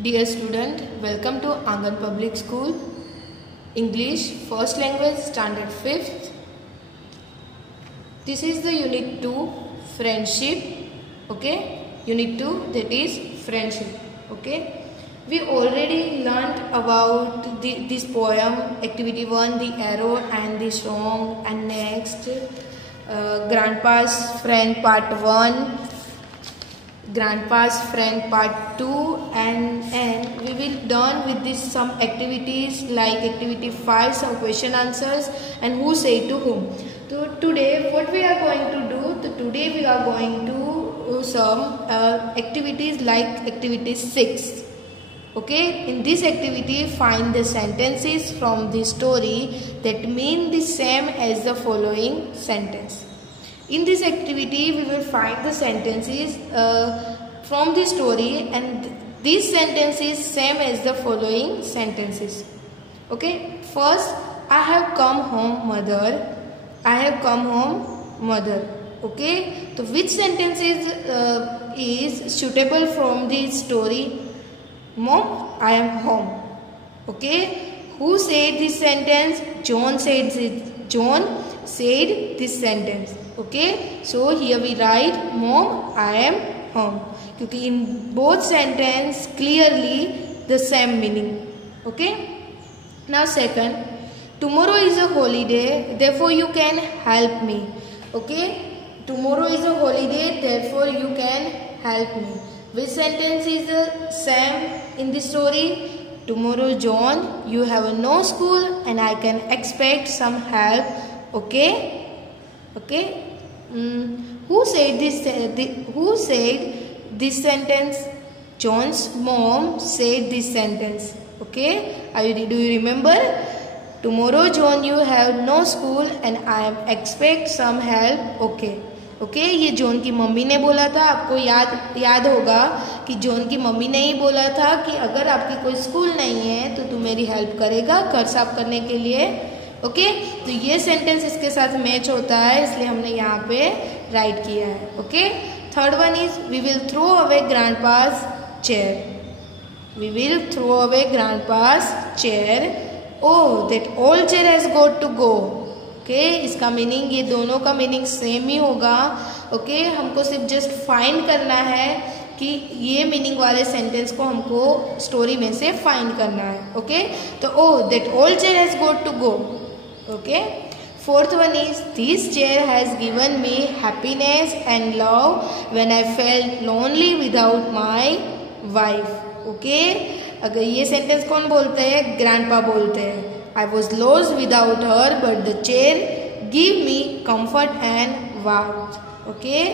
Dear student, welcome to Angan Public School. English First Language Standard 5th. This is the Unit 2 Friendship. Okay, Unit 2, that is Friendship. Okay, we already learnt about this poem, Activity 1, the arrow and the song, and next Grandpa's Friend Part 1, Grandpa's Friend Part 2, and we will done with this some activities like Activity 5, some question answers and who say to whom. So today what we are going to do, today we are going to do some activities like Activity 6. Okay, in this activity find the sentences from the story that mean the same as the following sentence. In this activity we will find the sentences from the story, and these sentences same as the following sentences. Okay, first, I have come home, mother. I have come home, mother. Okay, so which sentence is suitable from the story? Mom, I am home. Okay, who said this sentence? John said it. John said this sentence. Okay, so here we write Mom, I am home, क्योंकि in both sentence clearly the same meaning. Okay, now second, tomorrow is a holiday, therefore you can help me. Okay, tomorrow is a holiday, therefore you can help me. Which sentence is the same in the story? Tomorrow, John, you have no school and I can expect some help. Okay. Okay. Who said this? Who said this sentence? John's mom said this sentence. Okay. Do you remember? Tomorrow, John, you have no school and I expect some help. Okay. Okay, ये John की mummy ने बोला था. आपको याद होगा कि John की मम्मी ने ही बोला था कि अगर आपकी कोई स्कूल नहीं है तो तू मेरी हेल्प करेगा घर साफ करने के लिए. ओके, तो ये सेंटेंस इसके साथ मैच होता है, इसलिए हमने यहाँ पे राइट किया है. Okay, third one is we will throw away grandpa's chair. We will throw away grandpa's chair. Oh, that old chair has got to go. Okay, इसका मीनिंग, ये दोनों का मीनिंग सेम ही होगा. ओके, हमको सिर्फ जस्ट फाइंड करना है कि ये मीनिंग वाले सेंटेंस को हमको स्टोरी में से फाइंड करना है. ओके, तो oh, that old chair has got to go. Okay, fourth one is this chair has given me happiness and love when I felt lonely without my wife. Okay, अगर ये sentence कौन बोलते हैं? Grandpa बोलते हैं. I was lost without her, but the chair give me comfort and warmth. Okay,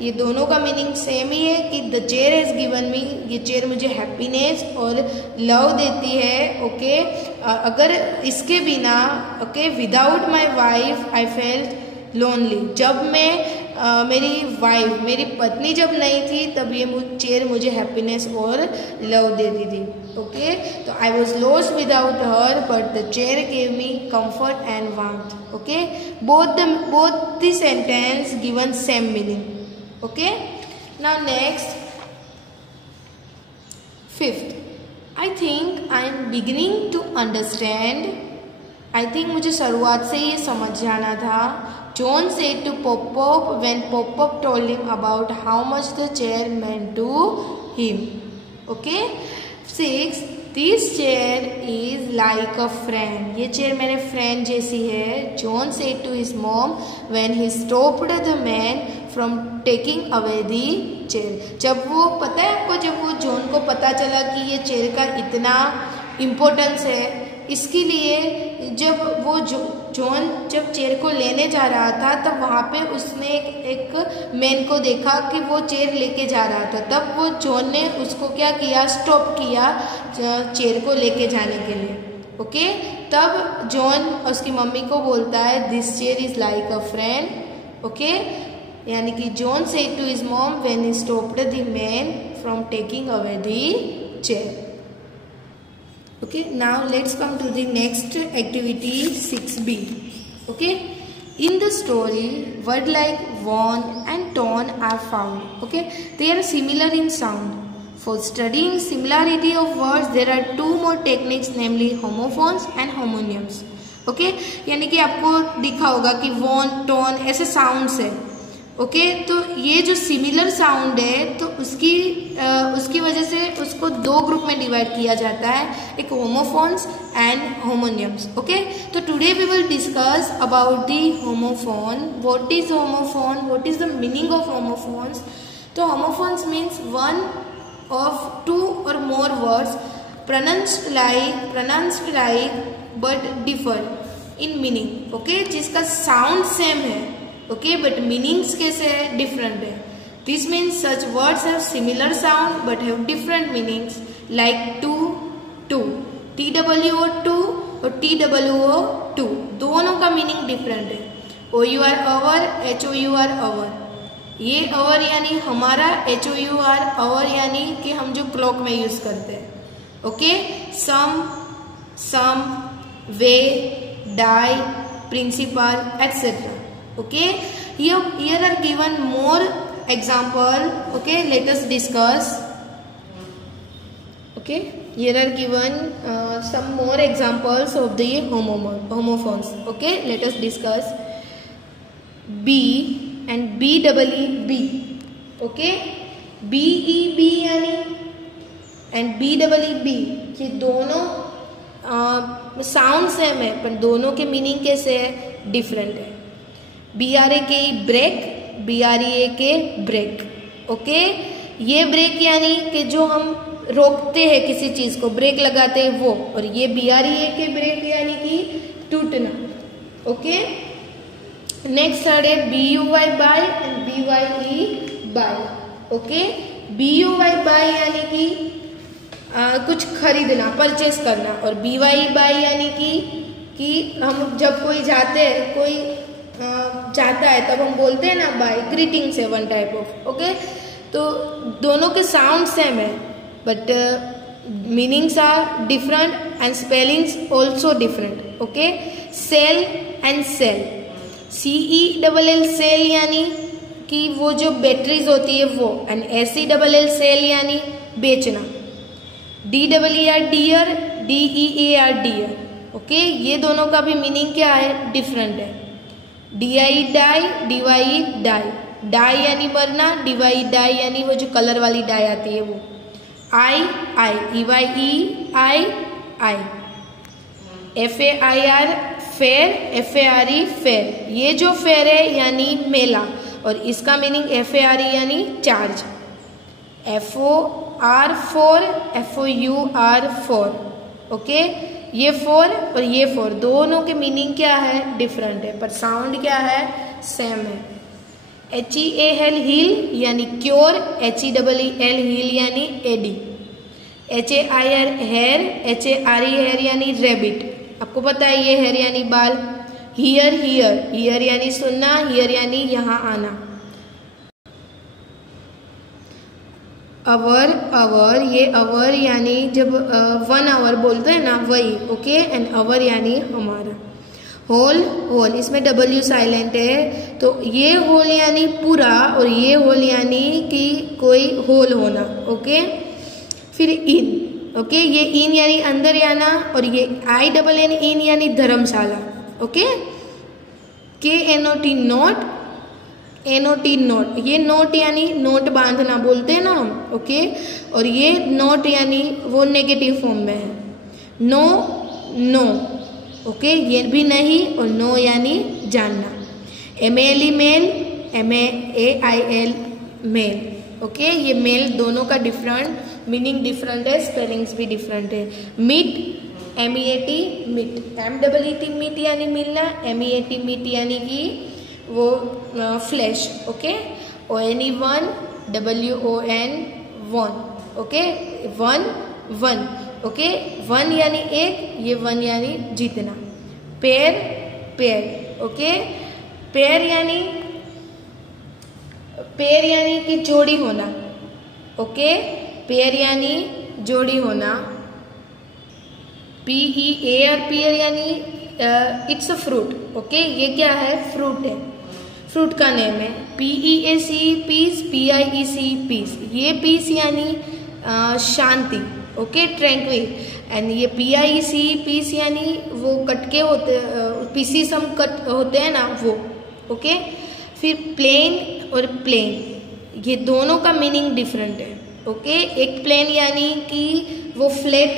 ये दोनों का मीनिंग सेम ही है कि the chair has given me, ये चेयर मुझे हैप्पीनेस और लव देती है. ओके, अगर इसके बिना, okay, without my wife I felt lonely. जब मैं मेरी वाइफ, मेरी पत्नी जब नहीं थी तब ये चेयर मुझे हैप्पीनेस और लव देती थी. ओके, तो I was lost without her but the chair gave me comfort and warmth. Okay, both the sentence given same meaning. Okay, now next, fifth, I think I am beginning to understand. I think मुझे शुरुआत से ये समझ जाना था. John said to Pop-Pop when Pop-Pop told him about how much the chair meant to him. Okay, 6, this chair is like a friend. ये chair मेरे friend जैसी है. John said to his mom when he stopped the man from taking away the chair. जब वो, पता है आपको, जब वो जॉन को पता चला कि ये चेयर का इतना इम्पोर्टेंस है, इसके लिए जब वो जॉन जब चेयर को लेने जा रहा था तब वहाँ पे उसने एक मैन को देखा कि वो चेयर लेके जा रहा था. तब वो जॉन ने उसको क्या किया? स्टॉप किया चेयर को लेके जाने के लिए. ओके, तब जॉन उसकी मम्मी को बोलता है this chair is like a friend. Okay, यानी कि John said to his mom when he stopped the man from taking away the chair. Okay, now let's come to the next activity 6b. Okay, in the story word like won and torn are found. Okay, they are similar in sound. For studying similarity of words, there are two more techniques, namely homophones and homonyms. Okay, यानी कि आपको दिखा होगा कि von, tone ऐसे sounds है. Okay, तो ये जो सिमिलर साउंड है तो उसकी वजह से उसको दो ग्रुप में डिवाइड किया जाता है, एक होमोफोन्स एंड होमोनियम्स. ओके, तो today we will discuss about the homophone. What is homophone, what is the meaning of homophones. तो homophones means one of two or more words pronounced like but differ in meaning. Okay, जिसका sound same है, okay, but meanings कैसे है, different है. This means such words have similar sound but have different meanings, like to, TWO2 और TWO2 दोनों का meaning different है. OUR our, HOUR our. ये अवर यानी हमारा, HOUR अवर यानी कि हम जो क्लॉक में यूज करते हैं. Okay, some, way, die, principal etcetera. Okay, here are given more example. Okay, let us discuss. Okay, here are given some more examples of the homophones. Okay, let us discuss. B and BEEB. Okay, BEB यानी and BEEB, ये दोनों sound same है पर दोनों के meaning कैसे है, different है. BRAK break, BREAK break. Okay, ये ब्रेक यानी कि जो हम रोकते हैं किसी चीज को, ब्रेक लगाते हैं वो, और ये BREAK ब्रेक यानी कि टूटना. ओके, नेक्स्ट थर्ड है BUY buy and BYE bye. Okay, BUY buy यानी कि कुछ खरीदना, परचेस करना, और BYE बाय यानी कि हम जब कोई जाते हैं, कोई जाता है तब हम बोलते हैं ना बाय, ग्रीटिंग्स है वन टाइप ऑफ. ओके, तो दोनों के साउंड सेम है but meanings are different and spellings also different. Okay, sell and cell, CELL cell यानी कि वो जो बैटरीज होती है वो, एंड SELL सेल यानी बेचना. DEER deer, DEAR dear. Okay, ये दोनों का भी मीनिंग क्या है, डिफरेंट है. DIE die, DYE dye. Die यानी मरना, DYE डाई यानी वो जो कलर वाली डाई आती है वो. EYE FAIR fair, FARE fair. ये जो फेयर है यानी मेला, और इसका मीनिंग FARE यानी charge. FOR four, FOUR four. Okay, ये फोर और ये फोर दोनों के मीनिंग क्या है, डिफरेंट है, पर साउंड क्या है, सेम है. HEAL हील यानी क्योर, HELL हील यानी एडी. HAIR हेयर, HARE हेयर यानी रेबिट. आपको पता है ये हेयर यानी बाल. हियर यानी सुनना, हियर यानी यहाँ आना. अवर, ये अवर यानी जब 1 आवर बोलते हैं ना वही. ओके, एंड अवर यानी हमारा. होल, इसमें W साइलेंट है, तो ये होल यानी पूरा और ये होल यानी कि कोई होल होना. ओके, फिर इन. ओके, ये इन यानी अंदर आना, और ये INN इन यानी धर्मशाला. Okay, KNOT knot, NOT not. ये नोट यानी नोट बांधना बोलते हैं ना हम. ओके, और ये नोट यानी वो नेगेटिव फॉर्म में है. नो. ओके, ये भी नहीं, और नो यानी जानना. MALE male, MAIL mail. Okay, ये मेल दोनों का डिफरेंट मीनिंग डिफरेंट है, स्पेलिंग्स भी डिफरेंट है. Meat, MEAT meat, MEET meet यानी मिलना, MEAT मीट यानी कि वो flesh. Okay, ONE one, WON won. Okay, one. Okay, one यानी एक, ये वन यानी जीतना. पेयर. ओके, पेयर यानी कि जोड़ी होना. ओके, पेयर यानी जोड़ी होना. PEAR पेयर यानी इट्स अ फ्रूट. ओके, ये क्या है, फ्रूट है, फ्रूट का नेम है. PEAC peace, PIEC piece. ये पीस यानी शांति, ओके, ट्रैंक्विल। एंड ये पीस यानी वो कटके होते, पीसीस हम कट होते हैं ना वो, ओके। फिर प्लेन और प्लेन, ये दोनों का मीनिंग डिफरेंट है, ओके। एक प्लेन यानी कि वो फ्लैट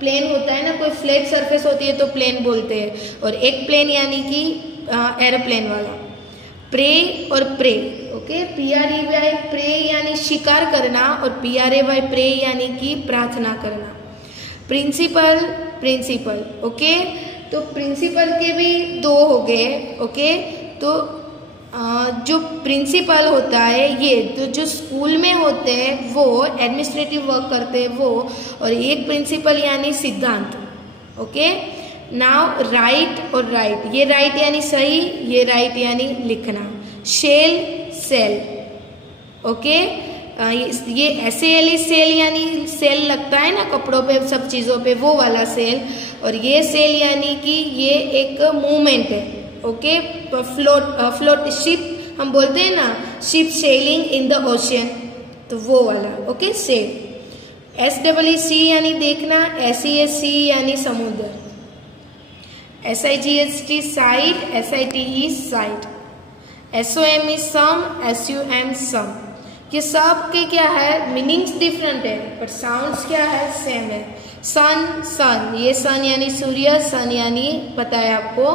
प्लेन होता है ना, कोई फ्लैट सरफेस होती है तो प्लेन बोलते हैं, और एक प्लेन यानी कि एरोप्लेन वाला। प्रे और प्रे, ओके, PREY प्रे यानी शिकार करना, और PRAY प्रे यानी कि प्रार्थना करना। Principal, principle, okay. तो प्रिंसिपल के भी दो हो गए, ओके। तो जो प्रिंसिपल होता है ये तो जो स्कूल में होते हैं वो एडमिनिस्ट्रेटिव वर्क करते हैं वो, और एक प्रिंसिपल यानी सिद्धांत, ओके। नाउ राइट और राइट, ये राइट यानी सही, ये राइट यानी लिखना। Sale, sell, okay. ये SALE सेल यानी सेल लगता है ना कपड़ों पे, सब चीज़ों पे, वो वाला सेल। और ये सेल यानी कि ये एक मूवमेंट है, ओके। फ्लोट शिप हम बोलते हैं ना, ship selling in the ocean, तो वो वाला, ओके, सेल। SEEC यानी देखना, SESC यानी समुद्र। SIGST site, SITE site. SOM सम, SUM सम। ये सब के क्या है, मीनिंग्स डिफरेंट है पर साउंड्स क्या है, सेम है। सन, सन, ये सन यानी सूर्य, सन यानी पता है आपको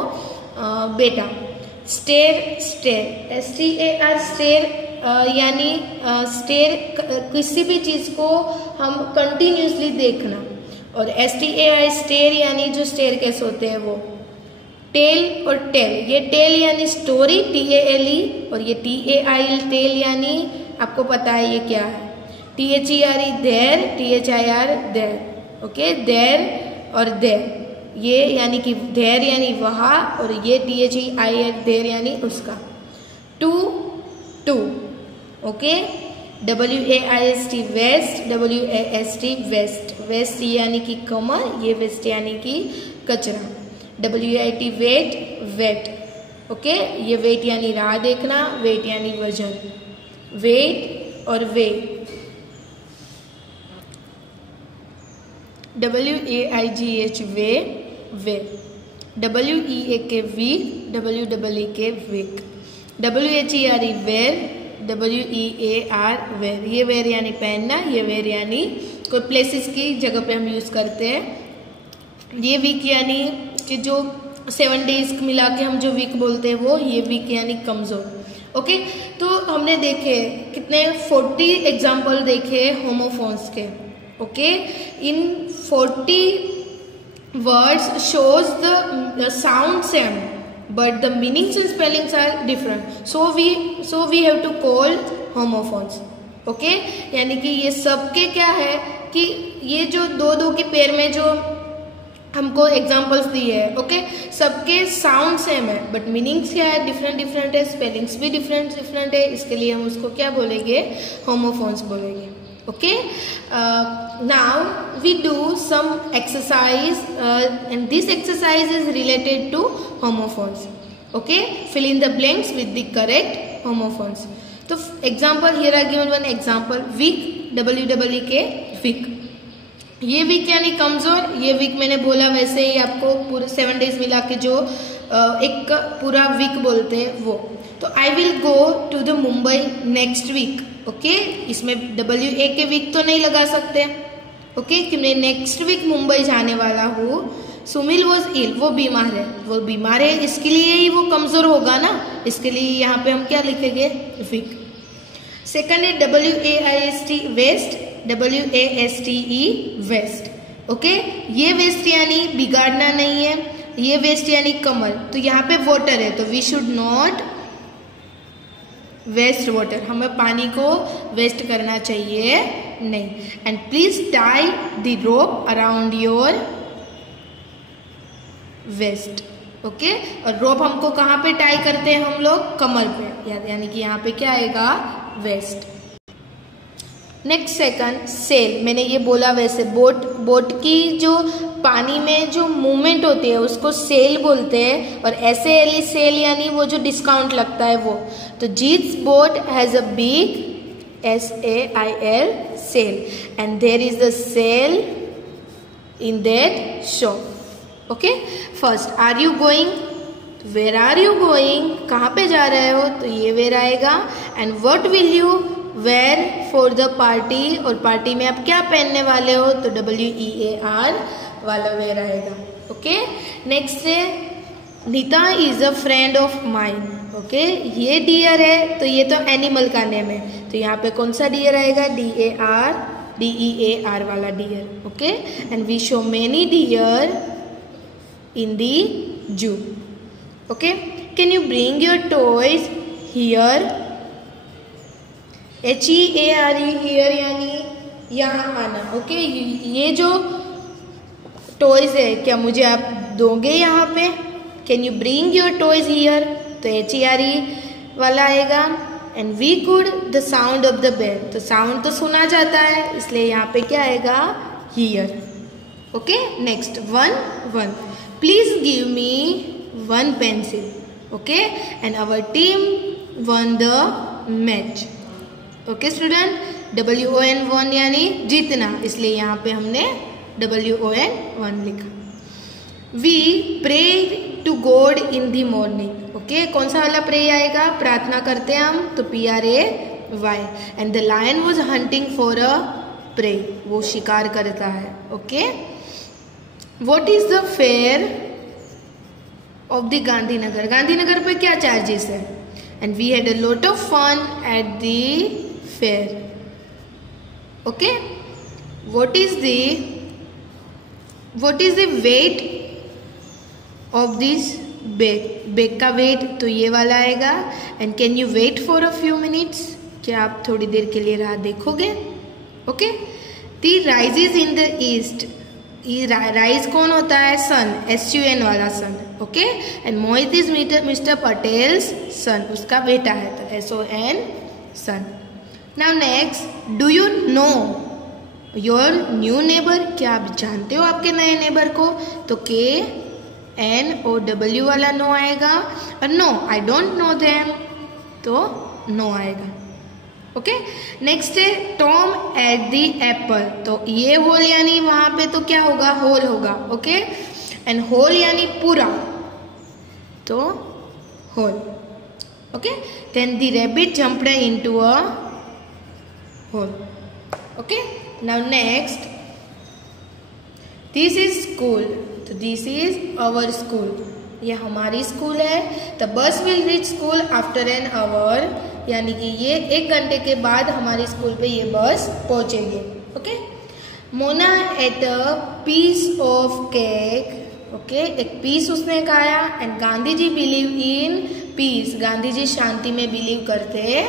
बेटा। स्टेर, स्टेर, STAR स्टेर यानी स्टेर किसी भी चीज को हम कंटिन्यूसली देखना, और STAI स्टेर यानी जो स्टेर कैसे होते हैं वो। टेल और टेल, ये टेल यानी स्टोरी, TALE, और ये TAIL टेल यानी आपको पता है ये क्या है, THERE there, THIR their, okay, there और देर, ये यानी कि देर यानी वहाँ, और ये THEIR देर यानी उसका। To, two, okay. WAIST waist, WAST waste, waist यानी कि कमर, ये वेस्ट यानी कि कचरा। WAIT wait, weight, okay. ये वेट यानी राह देखना, वेट यानी वजन। वेट और way, WAIGH weigh, way. WEAK weak, WEEK week. WHERE where, WEAR wear, ये वेर यानी पहनना, ये वेर यानी कोई प्लेसेस की जगह पे हम यूज करते हैं। ये वीक यानी कि जो 7 डेज मिला के हम जो वीक बोलते हैं वो, ये वीक यानी कमजोर, ओके। तो हमने देखे कितने 40 एग्जाम्पल देखे होमोफोन्स के, okay. In 40 words shows the sound same but the meanings and spellings are different, so we have to call homophones, okay। यानी कि ये सबके क्या है कि ये जो दो के पेयर में जो हमको एग्जाम्पल्स दिए है, ओके, सबके साउंड सेम है बट मीनिंग्स क्या है, डिफरेंट डिफरेंट है, स्पेलिंग्स भी डिफरेंट डिफरेंट है, इसके लिए हम उसको क्या बोलेंगे, होमोफोन्स बोलेंगे, okay. Now we do some exercise and this exercise is related to homophones, okay। fill in the blanks with the correct homophones। तो example here are given one example, weak, WEEK week, ये weak यानी कमजोर, ये week मैंने बोला वैसे ही आपको पूरे 7 डेज मिला के जो एक पूरा वीक बोलते हैं वो। तो I will go to the Mumbai next week, okay. इसमें WA वीक तो नहीं लगा सकते, ओके, कि मैं नेक्स्ट वीक मुंबई जाने वाला हूँ। सुमिल वॉज इल, वो बीमार है, वो बीमार है इसके लिए ही वो कमजोर होगा ना, इसके लिए यहाँ पे हम क्या लिखेंगे, वीक। सेकंड है WAIST waist, WASTE waste, okay. ये वेस्ट यानी बिगाड़ना नहीं है, ये वेस्ट यानी कमर, तो यहाँ पे वाटर है तो we should not waste water, हमें पानी को वेस्ट करना चाहिए नहीं। And please tie the rope around your waist, okay. और रोप हमको कहाँ पे टाई करते हैं हम लोग, कमर पे, यानी कि यहाँ पे क्या आएगा, वेस्ट। नेक्स्ट सेकंड, सेल, मैंने ये बोला वैसे, बोट की जो पानी में जो मूवमेंट होती है उसको सेल बोलते हैं, और SALE सेल यानी वो जो डिस्काउंट लगता है वो। तो Jeet's boat has a big SAIL, sale, and there is a sale in that shop. Okay, first, are you going? Where are you going? कहाँ पे जा रहे हो? तो ये where आएगा. And what will you wear for the party? और party में आप क्या पहनने वाले हो? तो WEAR वाला where आएगा. Okay, next है Nita is a friend of mine. Okay, ये डियर है तो ये तो एनिमल का नेम है, तो यहाँ पे कौन सा डियर आएगा? DEAR वाला dear. Okay, and we show many deer in the zoo. Okay, can you bring your toys here? HEARE, here यानी यहाँ आना. ओके, ये जो टॉयज है क्या मुझे आप दोगे यहाँ पे? Can you bring your toys here? तो HERE वाला आएगा. And we could the sound of the bell, तो साउंड तो सुना जाता है इसलिए यहाँ पे क्या आएगा? Here. Okay, next 1 please give me 1 pencil. Okay, and our team won the match. Okay student, WON 1 यानी जीतना, इसलिए यहाँ पे हमने WON 1 लिखा. We pray to God in the morning. Okay, कौन सा वाला प्रे आएगा? प्रार्थना करते हैं हम, तो PRAY. And the lion was hunting for a prey, वो शिकार करता है. Okay, what is the fare of the Gandhinagar? Gandhinagar पे क्या चार्जेस है? And we had a lot of fun at the fair. Okay, what is the weight of this bag? Bag का weight तो ये वाला आएगा. And can you wait for a few minutes? क्या आप थोड़ी देर के लिए राह देखोगे? Okay, the rises in the east. Rise कौन होता है? सन, SUN वाला sun. Okay, and Mohit is mister Patel's son, उसका बेटा है, तो SON son. Now next, do you know your new neighbour? क्या आप जानते हो आपके नए नेबर को? तो KNOW वाला नो आएगा. और know, I don't know them, तो नो आएगा. ओके, नेक्स्ट है टॉम एट दी एप्पल. तो ये होल यानी वहां पे तो क्या होगा? होल होगा. ओके, एंड होल यानी पूरा, तो whole. Okay, then the rabbit jumped into a hole. Okay, now next, this is school. तो दिस इज आवर स्कूल, ये हमारी स्कूल है. The bus will reach school after an hour, यानी कि ये 1 घंटे के बाद हमारी स्कूल पे ये बस पहुंचेगी. Okay, Mona ate a piece of cake. Okay, एक पीस उसने खाया. And Gandhi ji believe in peace, Gandhi ji शांति में बिलीव करते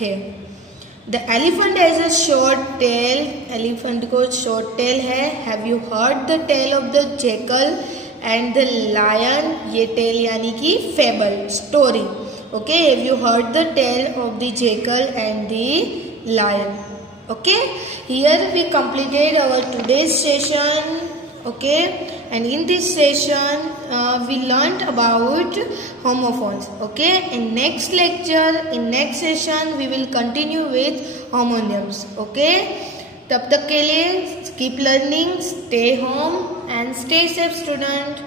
थे. The elephant has a short tail, elephant को शॉर्ट टेल है. Have you heard the tale of the jackal and the lion? ये टेल यानी कि fable, story. Okay, have you heard the tale of the jackal and the lion? Okay, here we completed our today's session. Okay, and in this session we learnt about homophones. Okay, in next lecture, in next session we will continue with homonyms. Okay, तब तक के लिए keep learning, stay home and stay safe student.